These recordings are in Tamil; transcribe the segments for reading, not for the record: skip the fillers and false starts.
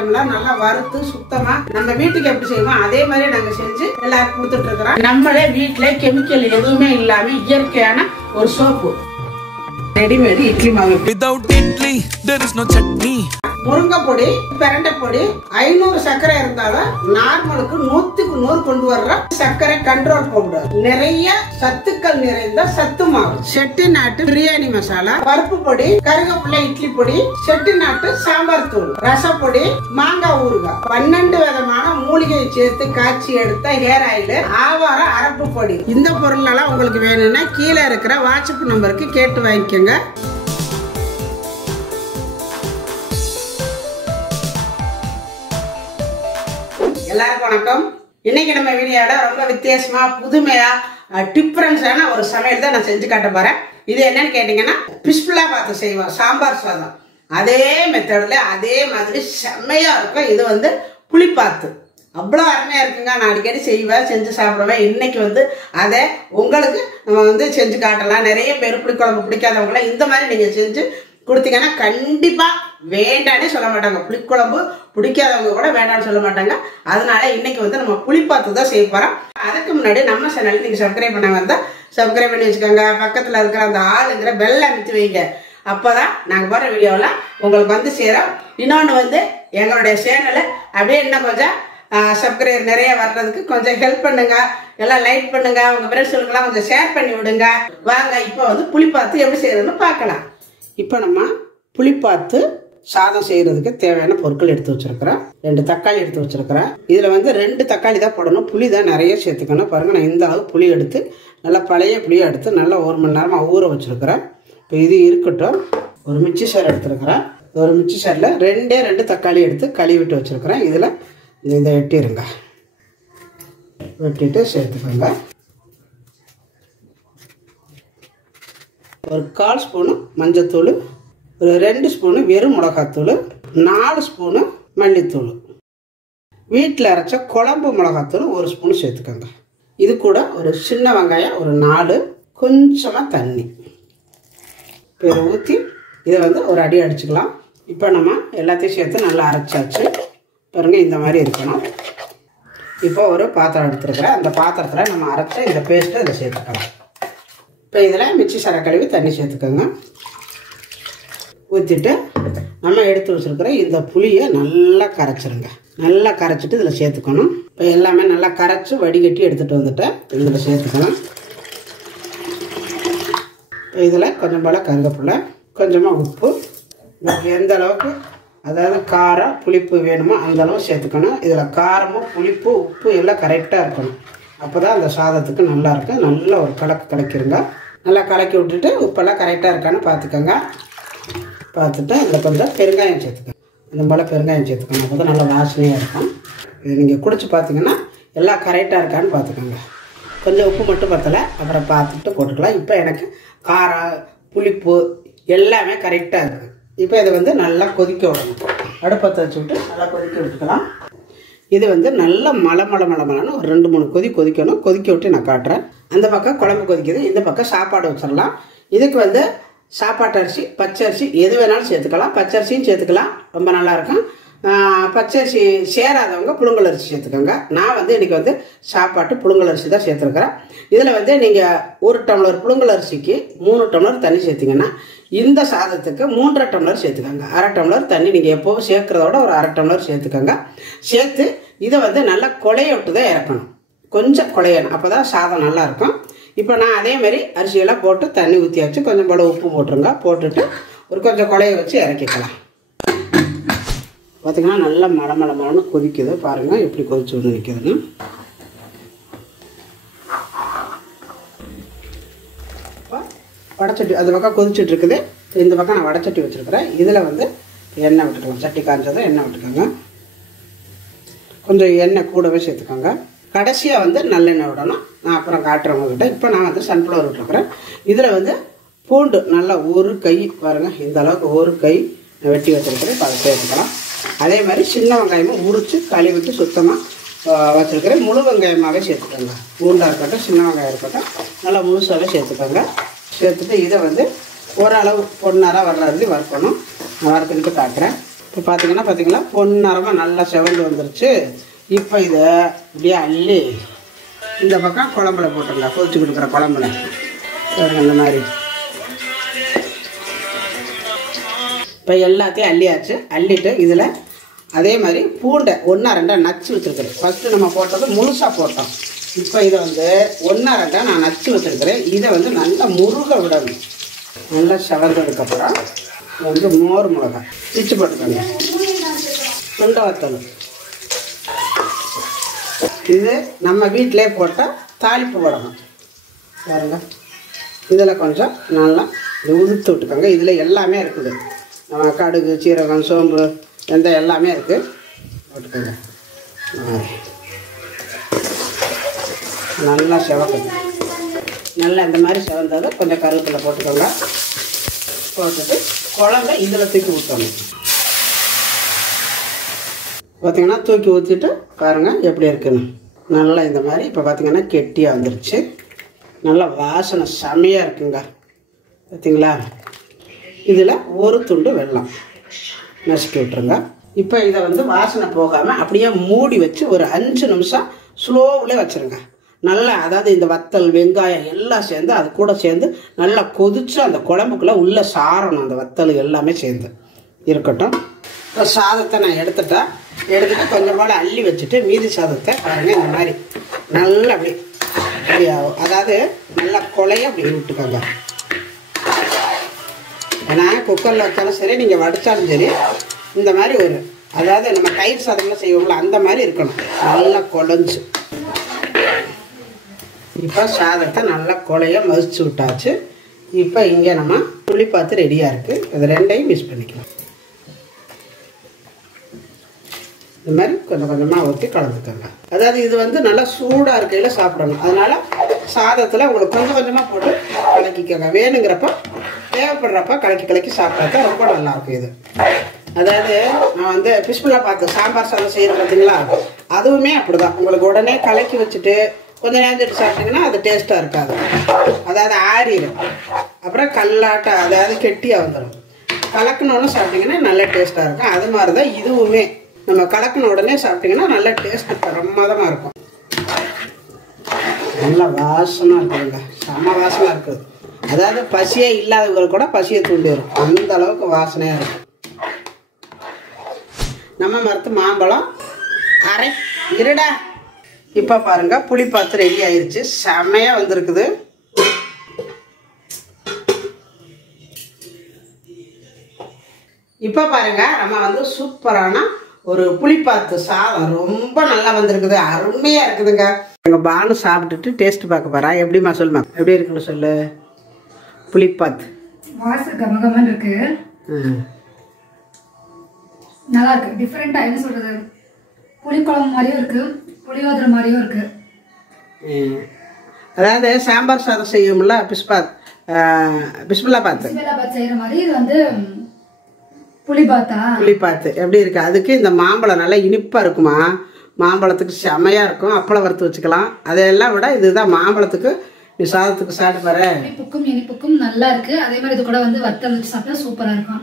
ஐட்டம்லாம் நல்லா வறுத்து சுத்தமா நம்ம வீட்டுக்கு எப்படி செய்வோம் அதே மாதிரி நாங்க செஞ்சு எல்லாரும் கொடுத்துட்டு இருக்கிறோம். நம்மளே வீட்டுல கெமிக்கல் எதுவுமே இல்லாம இயற்கையான ஒரு சோப்பு. ரெடிமேட் இட்லி மாவு. Without idli, there is no chutney. முருங்கை பொடி, பிரண்டை பொடி, 500 சர்க்கரை இருந்தாலும் நார்மலுக்கு 100க்கு 100 கொண்டு வர்ற சர்க்கரை கண்ட்ரோல் பவுடர், நிறைய சத்துக்கள் நிறைந்த சத்து மாவு, செட்டிநாட்டு பிரியாணி மசாலா, பருப்பு பொடி, கருவேப்பிலை இட்லி பொடி, செட்டிநாட்டு சாம்பார் தூள், ரசப்பொடி, மாங்காய் ஊறுகாய், 12 விதமான மூலிகையை சேர்த்து காய்ச்சி எடுத்த ஹேர் ஆயில், ஆவார அரப்பு பொடி. இந்த பொருள் எல்லாம் உங்களுக்கு வேணும்னா கீழே இருக்கிற வாட்ஸ்அப் நம்பருக்கு கேட்டு வாங்கிக்கோங்க. எல்லாருக்கும் வணக்கம். இன்னைக்கு நம்ம வீடியோல ரொம்ப வித்தியாசமா புதுமையா டிஃபரன்ஸான ஒரு சமையல் தான் நான் செஞ்சு காட்ட போறேன். இது என்னன்னு கேட்டீங்கன்னா பிஸ்பிளா பார்த்து செய்வோம் சாம்பார் சாதம். அதே மெத்தட்ல அதே மாதிரி செம்மையா இருக்கும். இது வந்து புளிப்பாத்து அவ்வளோ அருமையா இருக்குங்க. நான் அடிக்கடி செய்வேன், செஞ்சு சாப்பிடுவேன். இன்னைக்கு அதை உங்களுக்கு நம்ம செஞ்சு காட்டலாம். நிறைய பேர் புளிக்குழம்பு பிடிக்காதவங்களாம் இந்த மாதிரி நீங்க செஞ்சு கொடுத்தீங்கன்னா கண்டிப்பா வேண்டானே சொல்ல மாட்டாங்க. புளிக்குழம்பு பிடிக்காதவங்க கூட வேண்டாம்னு சொல்ல மாட்டாங்க. அதனால இன்னைக்கு நம்ம புளிப்பாத்து தான் செய்ய போறோம். அதுக்கு முன்னாடி நம்ம சேனல் நீங்க சப்ஸ்கிரைப் பண்ண வந்தா சப்ஸ்கிரைப் பண்ணி வச்சுக்கோங்க. பக்கத்துல இருக்கிற அந்த ஆளுங்கிற பெல் அமைத்து வைங்க. அப்பதான் நாங்க போற வீடியோலாம் உங்களுக்கு சேரும். இன்னொன்னு எங்களுடைய சேனலை அப்படியே இன்னும் கொஞ்சம் சப்ஸ்கிரைப் நிறைய வர்றதுக்கு கொஞ்சம் ஹெல்ப் பண்ணுங்க. எல்லாம் லைக் பண்ணுங்க. உங்க ஃப்ரெண்ட்ஸ்களுக்கெல்லாம் கொஞ்சம் ஷேர் பண்ணி விடுங்க. வாங்க இப்போ புளிப்பாத்து எப்படி செய்யறதுன்னு பார்க்கலாம். இப்போ நம்ம புளிப்பாத்து சாதம் செய்யறதுக்கு தேவையான பொருட்கள் எடுத்து வச்சிருக்கிறேன். 2 தக்காளி எடுத்து வச்சிருக்கிறேன். இதுல 2 தக்காளி தான் போடணும். புளி தான் நிறைய சேர்த்துக்கணும். பாருங்க, நான் இந்த அளவு புளி எடுத்து நல்லா பழைய புளியை எடுத்து நல்லா 1 மணி நேரமா ஊற வச்சிருக்கிறேன். இப்போ இது இருக்கட்டும். ஒரு மிக்சி சார் எடுத்துருக்கிறேன். ஒரு மிக்சி சாரில் 2 தக்காளி எடுத்து கழுவிட்டு வச்சிருக்கிறேன். இதுல இதை வெட்டிடுங்க. வெட்டிட்டு சேர்த்துக்கோங்க. ஒரு 1/4 ஸ்பூனு மஞ்சத்தூள், ஒரு 2 ஸ்பூனு வெறும் மிளகாத்தூள், 4 ஸ்பூனு மல்லித்தூள், வீட்டில் அரைச்ச குழம்பு மிளகாத்தூள் 1 ஸ்பூனு சேர்த்துக்கோங்க. இது கூட ஒரு சின்ன வெங்காயம் ஒரு 4, கொஞ்சமாக தண்ணி பேர் ஊற்றி இதை ஒரு அடி அடிச்சுக்கலாம். இப்போ நம்ம எல்லாத்தையும் சேர்த்து நல்லா அரைச்சாச்சு. பாருங்க, இந்த மாதிரி இருக்கணும். இப்போ ஒரு பாத்திரம் எடுத்துருக்கிறேன். அந்த பாத்திரத்தில் நம்ம அரைச்ச இந்த பேஸ்ட்டை இதை சேர்த்துக்கலாம். இப்போ இதில் மிக்சி சாரை கழுவி தண்ணி சேர்த்துக்கோங்க. ஊற்றிட்டு நம்ம எடுத்து வச்சுருக்கிற இந்த புளியை நல்லா கரைச்சிருங்க. நல்லா கரைச்சிட்டு இதில் சேர்த்துக்கணும். இப்போ எல்லாமே நல்லா கரைச்சி வடிகட்டி எடுத்துகிட்டு வந்துட்டேன். இதில் சேர்த்துக்கணும். இப்போ இதில் கொஞ்சம் போல் கருவேப்பிலை, கொஞ்சமாக உப்பு, எந்த அளவுக்கு அதாவது காரம் புளிப்பு வேணுமோ அந்த அளவு சேர்த்துக்கணும். இதில் காரமும் புளிப்பு உப்பு எல்லாம் கரெக்டாக இருக்கணும். அப்போ தான் அந்த சாதத்துக்கு நல்லா இருக்கும். நல்லா ஒரு கலக்கிருங்க. நல்லா கலக்கி விட்டுட்டு உப்பெல்லாம் கரெக்டாக இருக்கான்னு பார்த்துக்கோங்க. பார்த்துட்டு இதில் கொஞ்சம் பெருங்காயம் சேர்த்துக்கோங்க. இந்த போல் பெருங்காயம் சேர்த்துக்கணும். அப்போ தான் நல்லா வாசனையாக இருக்கும். இது நீங்கள் குடிச்சு பார்த்தீங்கன்னா எல்லாம் கரெக்டாக இருக்கான்னு பார்த்துக்கோங்க. கொஞ்சம் உப்பு மட்டும் பத்தலை, அப்புறம் பார்த்துட்டு போட்டுக்கலாம். இப்போ எனக்கு காரம் புளிப்பு எல்லாமே கரெக்டாக இருக்குது. இப்போ இதை நல்லா கொதிக்க விடணும். அடுப்பத்தை வச்சு விட்டு நல்லா கொதிக்க விட்டுக்கலாம். இது நல்லா மலமலன்னு ஒரு 2-3 கொதிக்கணும். கொதிக்க விட்டு நான் காட்டுறேன். அந்த பக்கம் குழம்பு கொதிக்குது, இந்த பக்கம் சாப்பாடு வச்சிடலாம். இதுக்கு சாப்பாட்டு அரிசி, பச்சரிசி எது வேணாலும் சேர்த்துக்கலாம். பச்சரிசியும் சேர்த்துக்கலாம், ரொம்ப நல்லா இருக்கும். பச்சரிசி சேராதவங்க புழுங்கல் அரிசி சேர்த்துக்கோங்க. நான் இன்னைக்கு சாப்பாட்டு புழுங்கல் அரிசி தான் சேர்த்துருக்கிறேன். இதில் நீங்கள் 1 டம்ளர் புழுங்கல் அரிசிக்கு 3 டம்ளர் தண்ணி சேர்த்திங்கன்னா இந்த சாதத்துக்கு 3.5 டம்ளர் சேர்த்துக்கோங்க. 1/2 டம்ளர் தண்ணி நீங்கள் எப்போவும் சேர்க்குறதோட ஒரு 1/2 டம்ளர் சேர்த்துக்கோங்க. சேர்த்து இதை நல்லா குழைய விட்டு தான் இறக்கணும். கொஞ்சம் குழையணும், அப்போ தான் சாதம் நல்லா இருக்கும். இப்போ நான் அதே மாதிரி அரிசியெல்லாம் போட்டு தண்ணி ஊற்றியாச்சு. கொஞ்சம் போல உப்பு போட்டுருங்க. போட்டுட்டு ஒரு கொஞ்சம் குழைய வச்சு இறக்கிக்கலாம். பார்த்தீங்கன்னா நல்லா மலமலன்னு கொதிக்குது. பாருங்கள் எப்படி கொதிச்சு விட்டு நிற்கிதுன்னு. வடைச்சட்டி அந்த பக்கம் கொதிச்சுட்டு இருக்குது. இந்த பக்கம் நான் வடைச்சட்டி வச்சுருக்கிறேன். இதில் எண்ணெய் விட்டுக்கலாம். சட்டி காய்ச்சதும் எண்ணெய் விட்டுக்கோங்க. கொஞ்சம் எண்ணெய் கூடவே சேர்த்துக்கோங்க. கடைசியாக நல்லெண்ணெய் விடணும். நான் அப்புறம் காட்டுறவங்கக்கிட்ட. இப்போ நான் சன்ஃப்ளவர் விட்டுருக்குறேன். இதில் பூண்டு நல்லா 1 கை பாருங்கள், இந்த அளவுக்கு 1 கை வெட்டி வச்சுருக்கிறேன். இப்போ அதை சேர்த்துக்கலாம். அதே மாதிரி சின்ன வெங்காயமும் உரித்து கழுவிட்டு சுத்தமாக வச்சுருக்கிறேன். முழு வெங்காயமாகவே சேர்த்துக்கோங்க. பூண்டாக இருக்கட்டும் சின்ன வெங்காயம் இருக்கட்டும் நல்லா முழுசாகவே சேர்த்துக்கோங்க. சேர்த்துட்டு இதை ஓரளவு பொன்னாராக வர்ற வரைக்கும் வறுக்கணும். நான் வறுத்துக்கிட்டு காட்டுறேன். இப்போ பார்த்தீங்களா பொன்னரமாக நல்லா செவந்து வந்துருச்சு. இப்போ இதை இப்படியே அள்ளி இந்த பக்கம் குழம்புல போட்டுருங்க. கொதிச்சு கொடுக்குற குழம்புல இந்த மாதிரி இப்போ எல்லாத்தையும் அள்ளியாச்சு. அள்ளிட்டு இதில் அதே மாதிரி பூண்டை 1-2 நச்சு வச்சுருக்கிறேன். ஃபஸ்ட்டு நம்ம போட்டது முழுசாக போட்டோம். இப்போ இதை வந்து 1-2 நான் நச்சு வச்சுருக்கிறேன். இதை வந்து நல்லா முருக விடணும். நல்லா செவந்ததுக்கப்புறம் வந்து மோர் மிளகாய் பிச்சு போட்டுக்கோங்க. சுண்டை வத்தல் இது நம்ம வீட்டிலே போட்டால் தாளிப்பு போடணும் பாருங்க. இதில் கொஞ்சம் நல்லா உதுத்து விட்டுக்கோங்க. இதில் எல்லாமே இருக்குது. நம்ம கடுகு, சீரகம், சோம்பு, வெந்தயம் எல்லாமே இருக்குது. போட்டுக்கோங்க. நல்லா செவக்குது. நல்லா இந்த மாதிரி செவந்ததை கொஞ்சம் கருவேப்பிலை போட்டுக்கோங்க. போட்டுட்டு குழம்பை இதில் தூக்கி ஊற்றணும். பார்த்திங்கன்னா தூக்கி ஊற்றிட்டு பாருங்கள் எப்படி இருக்குன்னு. நல்லா இந்த மாதிரி இப்போ பார்த்திங்கன்னா கெட்டியாக வந்துருச்சு. நல்லா வாசனை செமையாக இருக்குங்க. பார்த்திங்களா? இதில் ஒரு துண்டு வெல்லம் நசுக்கி விட்டுருங்க. இப்போ இதை வந்து வாசனை போகாமல் அப்படியே மூடி வச்சு ஒரு 5 நிமிஷம் ஸ்லோவிலே வச்சுருங்க. நல்லா அதாவது இந்த வத்தல், வெங்காயம் எல்லாம் சேர்ந்து அது கூட சேர்ந்து நல்லா கொதித்து அந்த குழம்புக்குள்ளே உள்ளே சாரணும். அந்த வத்தல் எல்லாமே சேர்ந்து இருக்கட்டும். இப்போ சாதத்தை நான் எடுத்துட்டு கொஞ்சம் போல் அள்ளி வச்சுட்டு மீதி சாதத்தை பாருங்கள் இந்த மாதிரி நல்லா அப்படி அதாவது நல்லா கொலையை அப்படி விட்டுக்கோங்க. ஏன்னா குக்கரில் வச்சாலும் சரி, நீங்கள் வடித்தாலும் சரி, இந்த மாதிரி ஒரு அதாவது நம்ம தயிர் சாதம்லாம் செய்வோம்ல அந்த மாதிரி இருக்கணும். நல்லா குழஞ்சு இப்போ சாதத்தை நல்லா கொலைய மதிச்சு விட்டாச்சு. இப்போ இங்கே நம்ம புளிப்பாத்து ரெடியாக இருக்குது. இது 2ஐயும் மிக்ஸ் பண்ணிக்கலாம். இந்த மாதிரி கொஞ்சம் கொஞ்சமாக ஊற்றி கலந்துக்கோங்க. அதாவது இது வந்து நல்லா சூடாக இருக்கையில் சாப்பிடணும். அதனால் சாதத்தில் உங்களுக்கு கொஞ்சம் கொஞ்சமாக போட்டு கலக்கிக்கோங்க. வேணுங்கிறப்ப தேவைப்படுறப்ப கலக்கி சாப்பிட்டா ரொம்ப நல்லாயிருக்கும். இது அதாவது நான் வந்து பிஸ்மில்லா பாத்து சாம்பார் சாதம் செய்கிறேன் பார்த்தீங்களா, அதுவுமே அப்படி தான். உங்களுக்கு உடனே கலக்கி வச்சுட்டு கொஞ்சம் நேரம் எடுத்து சாப்பிட்டிங்கன்னா அது டேஸ்ட்டாக இருக்காது. அதாவது ஆறிடும், அப்புறம் கல்லாட்டை அதாவது கெட்டியாக வந்துடும். கலக்கணுன்னு சாப்பிட்டிங்கன்னா நல்ல டேஸ்ட்டாக இருக்கும். அது மாதிரி தான் இதுவுமே நம்ம கலக்கின உடனே சாப்பிட்டிங்கன்னா நல்ல டேஸ்ட்டு பிரமாதமாக இருக்கும். நல்லா வாசமாக இருக்குதுங்க, செம்ம வாசமாக இருக்குது. அதாவது பசியே இல்லாதவங்களுக்கு கூட பசியை தூண்டிடும், அந்த அளவுக்கு வாசனையாக இருக்கும். நம்ம மரத்து மாம்பழம் அரை இருடா. இப்போ பாருங்க புளிப்பாத்து ரெடி ஆயிடுச்சு, செம்மையாக வந்திருக்குது. இப்போ பாருங்க நம்ம வந்து சூப்பரான ஒரு புளிப்பாத்து சாதம் ரொம்ப நல்லா வந்திருக்குது, அருமையாக இருக்குதுங்க. எங்கள் பானு சாப்பிட்டுட்டு டேஸ்ட் பார்க்க போறா. எப்படிமா சொல்லுமா, எப்படி இருக்குன்னு சொல்லு. புளிப்பாத்து வாசம் கமகமன்னு இருக்கு, நல்லா இருக்கு. டிஃப்ரெண்டா என்ன சொல்றது, புளிக்குழம்பு மாதிரியும் இருக்கு, புளியோதரை மாதிரியும் இருக்கு. அதாவது சாம்பார் சாதம் செய்யும்ல பிஸ்மில்லா பாத்து செய்யற மாதிரி இது வந்து புளிப்பாத்து எப்படி இருக்கு. அதுக்கு இந்த மாம்பழம் நல்லா இனிப்பா இருக்குமா, மாம்பழத்துக்கு செமையா இருக்கும். அப்பளம் வறுத்து வச்சுக்கலாம். அதெல்லாம் விட இதுதான் மாம்பழத்துக்கு நீ சாதத்துக்கு சாப்பிட்டு பாரு. புளிப்புக்கும் இனிப்புக்கும் நல்லா இருக்கு. அதே மாதிரி இது கூட வந்து வத்தல் வச்சு சாப்பிட்டா சூப்பரா இருக்கும்.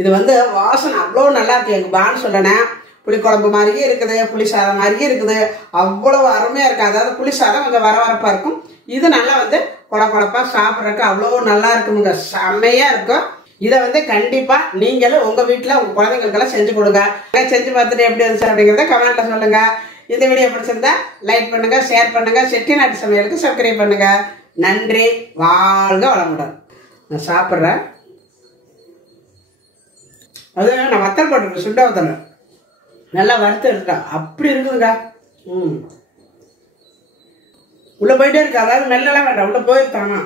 இது வந்து வாசனை அவ்வளோ நல்லா இருக்கு. எங்க பான்னு சொல்லனேன், புளிக்குழம்பு மாதிரியே இருக்குது, புளி சாதம் மாதிரியே இருக்குது, அவ்வளவு அருமையா இருக்கு. அதாவது புளி சாதம் கொஞ்சம் வரவரப்பா இருக்கும், இது நல்லா வந்து குழப்பா சாப்பிட்றதுக்கு அவ்வளோ நல்லா இருக்குங்க, செம்மையா இருக்கும். இதை வந்து கண்டிப்பா நீங்களும் உங்க வீட்டுல உங்க குழந்தைங்களுக்கெல்லாம் செஞ்சு கொடுங்க. செஞ்சு பார்த்துட்டு எப்படி இருந்துச்சு அப்படிங்கிறத கமெண்ட்ல சொல்லுங்க. இந்த வீடியோ பிடிச்சிருந்தா லைக் பண்ணுங்க, ஷேர் பண்ணுங்க, செட்டிநாட்டு சமையலுக்கு சப்ஸ்கிரைப் பண்ணுங்க. நன்றி, வாழ்க வளமுடன். நான் சாப்பிட்றேன். அது நான் வத்தல் போட்டிருக்கேன், சுண்ட வத்தல் நல்லா வறுத்து எடுத்துட்டேன், அப்படி இருக்குதுங்க. உள்ள போயிட்டே இருக்கு, அதாவது மெல்லலாம் வேண்டாம், உள்ள போயிருக்காமா.